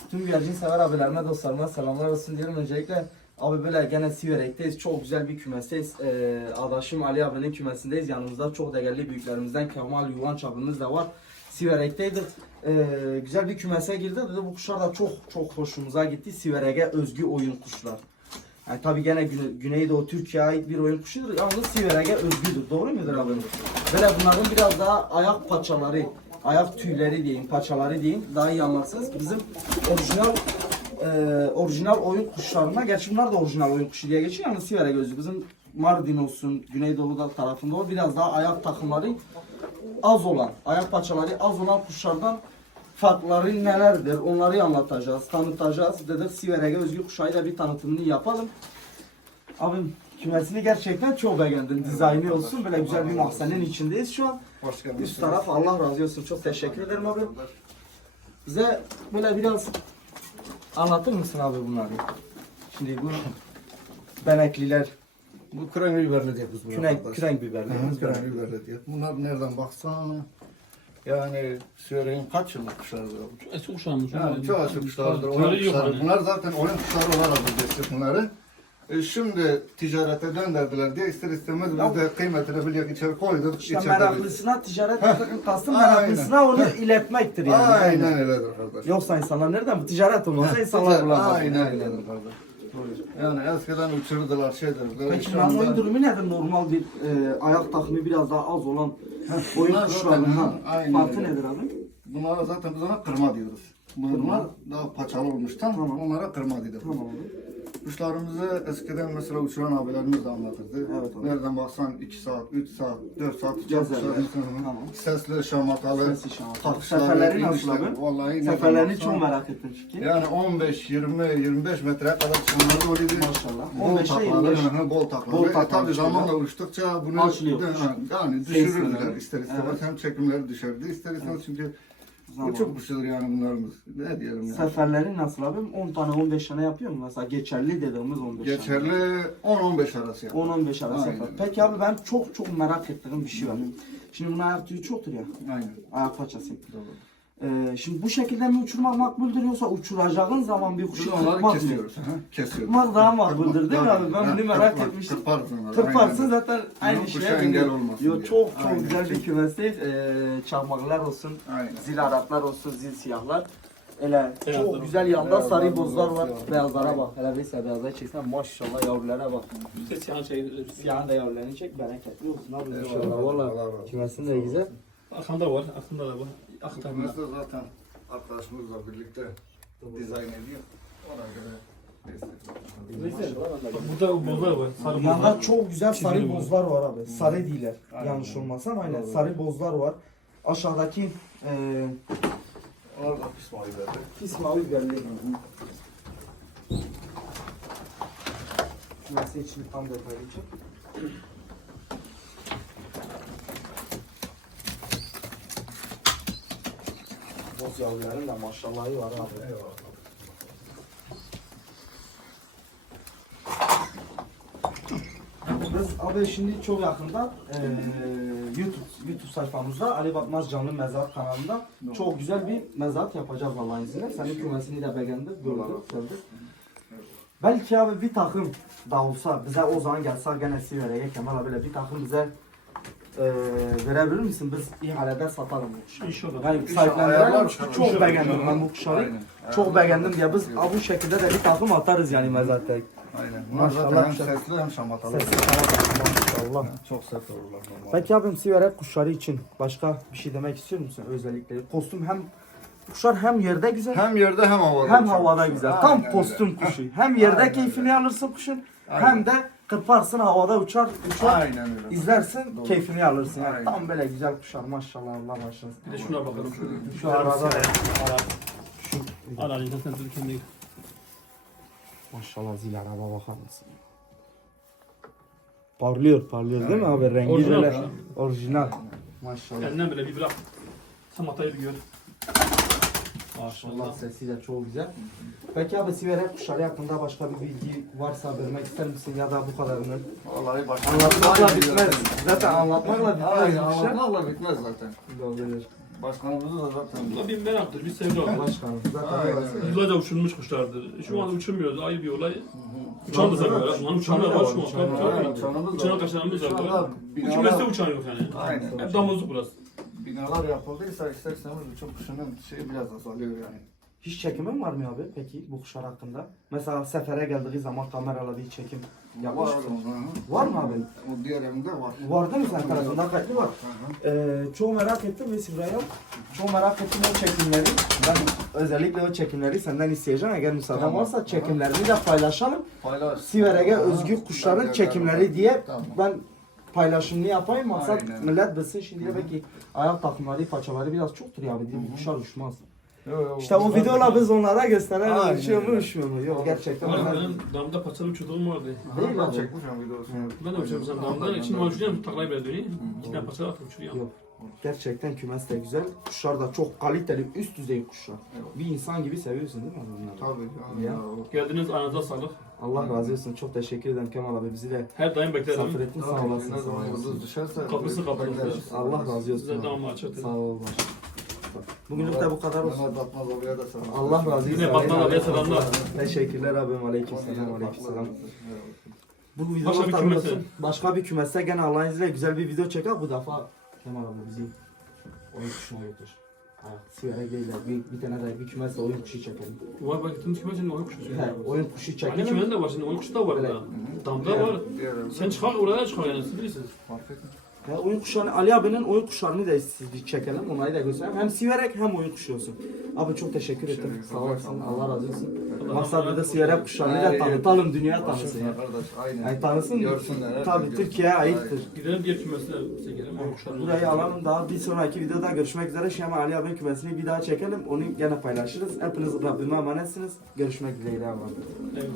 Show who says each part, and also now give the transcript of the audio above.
Speaker 1: Tüm güvercin sever abilerime, dostlarıma selamlar olsun diyorum. Öncelikle abi böyle gene Siverek'teyiz. Çok güzel bir kümesteyiz. Adaşım Ali abinin kümesindeyiz. Yanımızda çok değerli büyüklerimizden Kemal Yuvanç abimiz de var. Siverek'teydik. Güzel bir kümese girdi. Dedi, bu kuşlar da çok hoşumuza gitti. Siverek'e özgü oyun kuşlar. Yani tabii gene Güneydoğu Türkiye'ye ait bir oyun kuşudur. Yalnız Siverek'e özgüdür. Doğru mudur abi? Böyle bunların biraz daha ayak paçaları, ayak tüyleri diyeyim, paçaları diyeyim, daha iyi anlarsınız. Bizim orijinal oyun kuşlarına, gerçi bunlar da orijinal oyun kuşu diye geçiyor ama Siverek özgü. Bizim Mardin olsun, Güneydoğu'da tarafında o biraz daha ayak takımları az olan, ayak paçaları az olan kuşlardan farkları nelerdir onları anlatacağız, tanıtacağız. Dedik Siverek'e özgü kuşayla bir tanıtımını yapalım. Abim kümesini gerçekten çok beğendim. Dizaynı olsun, böyle güzel bir mahzenin içindeyiz şu an.
Speaker 2: Hoş geldiniz.
Speaker 1: Üst taraf Allah razı olsun. Çok teşekkür ederim abi. Bize böyle biraz anlatır mısın abi bunları? Şimdi bu benekliler,
Speaker 2: Bu kren biberli diye biz bunu
Speaker 1: krenk biberli.
Speaker 2: Kren biberli diye. Bunlar nereden baksan yani söyleyeyim kaç yıllık kuşlardır bu.
Speaker 3: Çok eski kuşağımız.
Speaker 2: Yani çok eski kuşlardır.
Speaker 3: Bunları
Speaker 2: Oyun
Speaker 3: yok
Speaker 2: kuşları.
Speaker 3: hani.
Speaker 2: Bunlar zaten oyun kuşları olarak biz bunları. Şimdi ticarete döndürdüler diye ister istemez biz de kıymetini bilyak içeri koyduk.
Speaker 1: İşte
Speaker 2: içeride
Speaker 1: meraklısına ticaret kastım,
Speaker 2: Aynen.
Speaker 1: meraklısına onu iletmektir yani.
Speaker 2: Aynen öyledir kardeş.
Speaker 1: Yoksa insanlar nereden bu ticaret olmasa insanlar bulamaz.
Speaker 2: Aynen öyledir kardeş. Yani eskiden uçurdular şeydir.
Speaker 1: Peki oyun durumu nedir? Normal bir ayak takımı biraz daha az olan oyun
Speaker 2: bunlar
Speaker 1: kuşlarından
Speaker 2: zaten, aynen
Speaker 1: farkı
Speaker 2: öyle.
Speaker 1: nedir abi?
Speaker 2: Bunlara zaten biz ona kırma diyoruz. Bunlar daha paçalı olmuştan onlara kırma dedik.
Speaker 1: Tamam abi.
Speaker 2: Kuşlarımızı eskiden mesela uçuran abilerimiz de anlatırdı.
Speaker 1: Evet abi.
Speaker 2: Nereden baksan 2 saat, 3 saat, 4 saat uçan
Speaker 1: Gezerler.
Speaker 2: kuşlarımız.
Speaker 1: Tamam.
Speaker 2: Sesli, şamatalı,
Speaker 1: Sesi şamatalı.
Speaker 2: takışları,
Speaker 1: Seferleri nasıl
Speaker 2: inişleri.
Speaker 1: abi?
Speaker 2: Vallahi nereden
Speaker 1: Seferlerini
Speaker 2: baksan-
Speaker 1: çok merak ettim çünkü.
Speaker 2: Yani 15, 20, 25 metreye kadar çıkanlar da oluyordu.
Speaker 1: Maşallah.
Speaker 2: Bol
Speaker 1: 15'e
Speaker 2: taklalı,
Speaker 1: 25.
Speaker 2: bol taklalı.
Speaker 1: Bol taklalı
Speaker 2: Tabii
Speaker 1: çıkıyor.
Speaker 2: zamanla uçtukça bunu
Speaker 1: Açılıyor.
Speaker 2: yani
Speaker 1: Sesleri.
Speaker 2: düşürürdüler ister istemez.
Speaker 1: Evet.
Speaker 2: Hem çekimleri düşerdi ister istemez çünkü
Speaker 1: Zaman.
Speaker 2: uçuk kuşudur yani bunlarımız. Ne diyelim yani.
Speaker 1: Seferleri nasıl abi? 10 tane 15 tane yapıyor mu? Mesela geçerli dediğimiz 15 tane.
Speaker 2: Geçerli 10-15 arası yapar.
Speaker 1: 10-15 arası
Speaker 2: Aynen.
Speaker 1: yapar. Peki abi ben çok merak ettiğim bir şey var. Şimdi bunun ayak tüyü çoktur ya.
Speaker 2: Aynen.
Speaker 1: Ayak paçası. Şimdi bu şekilde mi uçurmak makbuldür yoksa uçuracağın zaman bir
Speaker 2: Biz
Speaker 1: kuşu
Speaker 2: onları
Speaker 1: kırpmak mı?
Speaker 2: kesiyoruz. Kesiyoruz.
Speaker 1: Kırpmak daha makbuldür değil mi abi? Ben bunu merak etmiştim.
Speaker 2: Kırparız onları.
Speaker 1: Kırparsın
Speaker 2: aynen.
Speaker 1: zaten aynı
Speaker 2: Kuşa
Speaker 1: şeye
Speaker 2: engel
Speaker 1: geliyor.
Speaker 2: olmasın
Speaker 1: Yo,
Speaker 2: diye.
Speaker 1: çok
Speaker 2: Aynen.
Speaker 1: güzel bir kümesteyiz. Çakmaklar olsun,
Speaker 2: Aynen.
Speaker 1: zil Araplar olsun, zil siyahlar. Öyle
Speaker 3: Beyazlar
Speaker 1: çok güzel yanda
Speaker 2: Beyazlar,
Speaker 1: sarı bozlar var.
Speaker 2: beyazlar.
Speaker 1: Beyazlara bak. Hele bir beyazları çeksen maşallah yavrulara bak.
Speaker 3: Ses yan şey.
Speaker 1: Siyahın da yavrularını çek, bereketli olsun abi.
Speaker 2: Evet,
Speaker 1: Valla
Speaker 2: Allah razı olsun.
Speaker 1: kümesin de güzel.
Speaker 3: Arkanda var. Arkında da var. Arkında.
Speaker 2: Biz de zaten arkadaşımızla birlikte dizayn ediyor. Ona göre
Speaker 3: Burada bozlar var. Sarı
Speaker 1: Yanda
Speaker 3: bozlar.
Speaker 1: çok güzel sarı
Speaker 3: Çizgili
Speaker 1: bozlar var abi. Sarı değiller.
Speaker 2: Aynen.
Speaker 1: Yanlış olmasam aynen.
Speaker 2: Doğru.
Speaker 1: Sarı bozlar var. Aşağıdaki
Speaker 2: orada pis mavi verdi.
Speaker 1: pis mavi belli. Kümesi için tam detaylı çek. Boz yavruların da maşallahı var abi.
Speaker 2: Eyvallah.
Speaker 1: Biz abi şimdi çok yakında YouTube sayfamızda Ali Batmaz Canlı Mezat kanalında çok güzel bir mezat yapacağız Allah'ın izniyle. Senin kümesini de beğendik, gördük, sevdik. Belki abi bir takım da olsa bize o zaman gelse gene Siverek'e Kemal abiyle bir takım bize verebilir misin? Biz ihalede satalım bu kuşu.
Speaker 3: İnşallah.
Speaker 1: Yani sahiplendirelim
Speaker 2: ayarlar
Speaker 1: çünkü
Speaker 2: çıkarım.
Speaker 1: çok beğendim ben bu kuşları.
Speaker 2: Aynen.
Speaker 1: Çok beğendim diye biz bu şekilde de bir takım atarız yani mezatta.
Speaker 2: Aynen. Bunlar
Speaker 1: Maşallah.
Speaker 2: zaten hem sesli hem şamatalı.
Speaker 1: Sesli maşallah.
Speaker 2: Çok ses olurlar normal.
Speaker 1: Peki abim Siverek kuşları için başka bir şey demek istiyor musun özellikleri? Kostüm hem kuşlar hem yerde güzel
Speaker 2: Hem yerde hem havada.
Speaker 1: hem
Speaker 2: uçar.
Speaker 1: havada güzel.
Speaker 2: Aynen
Speaker 1: Tam
Speaker 2: öyle.
Speaker 1: kostüm kuşu. Hem yerde
Speaker 2: Aynen
Speaker 1: keyfini alırsın kuşun
Speaker 2: Aynen.
Speaker 1: hem de kırparsın havada uçar
Speaker 2: Aynen öyle.
Speaker 1: izlersin
Speaker 2: Doğru.
Speaker 1: keyfini alırsın. Yani
Speaker 2: Aynen.
Speaker 1: tam böyle güzel kuşlar maşallah Allah başlasın.
Speaker 3: Bir de şuna bakalım.
Speaker 1: Şu arada
Speaker 3: Şu. Al Ali zaten Türkiye'de.
Speaker 1: maşallah zil araba bakar mısın? Parlıyor değil mi abi rengi
Speaker 3: Orijinal
Speaker 1: böyle
Speaker 3: ya.
Speaker 1: orijinal. Maşallah.
Speaker 3: Elinden bile bir bırak. Samatayı bir gör.
Speaker 1: Maşallah
Speaker 3: Maşallah.
Speaker 1: sesi de çok güzel. Peki abi Siverek kuşları hakkında başka bir bilgi varsa vermek ister misin ya da bu kadarını?
Speaker 2: Vallahi başka.
Speaker 1: Anlatmakla bitmez. Zaten anlatmakla bitmez.
Speaker 2: Aynen
Speaker 1: bu kuşlar.
Speaker 2: anlatmakla bitmez zaten.
Speaker 1: Doğru.
Speaker 2: Başkanımızı da zaten
Speaker 3: Bu da bir meraktır, bir sevgi abi.
Speaker 1: Başkanım. Zaten
Speaker 2: Aynen.
Speaker 3: Yıllarca uçurulmuş kuşlardır. Şu anda uçurmuyoruz, ayrı bir olay. Uçan da seviyorlar. Ulan uçan da var şu an. Uçan arkadaşlarımız da var. Bu kümeste uçan yok yani.
Speaker 2: Aynen.
Speaker 3: Hep damızlık burası.
Speaker 2: Binalar yapıldıysa ister istemez uçum kuşunun şeyi biraz azalıyor yani.
Speaker 1: Hiç çekimin var mı abi peki bu kuşlar hakkında? Mesela sefere geldiği zaman kameralı bir çekim yapmış
Speaker 2: Var
Speaker 1: mısın?
Speaker 2: mı?
Speaker 1: Var mı abi?
Speaker 2: O diğer evinde var.
Speaker 1: Var değil mi sen tarafında kayıtlı var? Çok merak ettim ve Sibra'ya. Çok merak ettim o çekimleri. Ben özellikle o çekimleri senden isteyeceğim. Eğer müsaaden
Speaker 2: Tamam,
Speaker 1: varsa
Speaker 2: tamam.
Speaker 1: çekimlerini de paylaşalım.
Speaker 2: Paylaş.
Speaker 1: Siverek'e özgü kuşların
Speaker 2: Ben de
Speaker 1: çekimleri
Speaker 2: galiba.
Speaker 1: diye
Speaker 2: Tamam.
Speaker 1: ben paylaşımını yapayım. Maksat
Speaker 2: Aynen.
Speaker 1: millet bilsin şimdi belki ayak takımları, paçaları biraz çoktur ya. Bu kuşlar uçmaz.
Speaker 2: Yo, yo,
Speaker 1: İşte o
Speaker 2: kuşlar-
Speaker 1: videolar biz onlara gösterelim.
Speaker 2: Aynen.
Speaker 1: Uçuyor mu uçmuyor mu? Yok gerçekten.
Speaker 3: Var
Speaker 1: onlar-
Speaker 3: benim damda paçalı uçurduğum vardı.
Speaker 1: Değil mi
Speaker 2: Ben
Speaker 1: abi?
Speaker 2: çekmişim videosunu.
Speaker 3: Ben de uçuyorum sen damda. İçinde uçuruyorum, taklayı böyle dönüyor. İki tane paçalı atıp uçuruyorum.
Speaker 1: Yok. Gerçekten kümes de güzel. Kuşlar da çok kaliteli, üst düzey kuşlar.
Speaker 2: Evet.
Speaker 1: Bir insan gibi seviyorsun değil mi bunları?
Speaker 2: Tabii.
Speaker 1: Ya.
Speaker 2: Ya.
Speaker 3: Geldiniz, aranıza sağlık.
Speaker 1: Allah razı olsun. Çok teşekkür ederim Kemal abi. Bizi de
Speaker 3: Her daim beklerim.
Speaker 1: misafir ettin. Sağ olasın.
Speaker 2: Ne
Speaker 1: Sağ
Speaker 2: zaman
Speaker 1: olasın.
Speaker 2: yıldız düşerse
Speaker 3: Kapısı kapalı.
Speaker 2: bekleriz.
Speaker 1: Allah razı olsun.
Speaker 3: Size devamlı açıktır.
Speaker 1: Sağ ol. Bugünlük de bu kadar olsun.
Speaker 2: Mehmet Batmaz abiye de selam.
Speaker 1: Allah razı olsun.
Speaker 3: Yine Batman abiye selamlar.
Speaker 1: Teşekkürler abim. Aleykümselam. Aleykümselam. Bu video
Speaker 3: Başka bir
Speaker 1: tabii
Speaker 3: kümese.
Speaker 1: olsun. Başka bir kümeste gene Allah'ın izniyle güzel bir video çeker. Bu defa Kemal abi bizi oyun kuşuna götür. Siverek değil de bir tane de bir kümesle oyun kuşu çekelim.
Speaker 3: Var bak gittim kime şimdi oyun kuşu.
Speaker 1: He, oyun kuşu
Speaker 3: Aynı
Speaker 1: çekelim.
Speaker 3: kümenin de var şimdi, oyun kuşu da var
Speaker 1: Böyle.
Speaker 3: burada. Damda var.
Speaker 2: Diğer evde.
Speaker 3: Sen çıkar oraya çıkar yani, siz bilirsiniz.
Speaker 2: Fark etmez.
Speaker 1: Ya oyun kuşlarını, Ali abinin oyun kuşlarını da siz çekelim, onları da gösterelim. Hem siverek hem oyun kuşu olsun. Abi çok teşekkür ederim. Sağ olasın, Allah razı olsun. Maksat da siverek kuşlarını da tanıtalım, dünya tanısın ya.
Speaker 2: Kardeş, aynen.
Speaker 1: Yani tanısın,
Speaker 2: Görsünler,
Speaker 1: tabii
Speaker 2: herkes
Speaker 1: Türkiye'ye
Speaker 2: görsün.
Speaker 1: aittir.
Speaker 3: Gidelim diğer kümesine çekelim. Oyun kuşlarını.
Speaker 1: Burayı alalım, daha bir sonraki videoda görüşmek üzere. Şimdi Ali abinin kümesini bir daha çekelim, onu gene paylaşırız. Hepiniz Rabbime emanetsiniz. Görüşmek dileğiyle abi.
Speaker 3: Evet.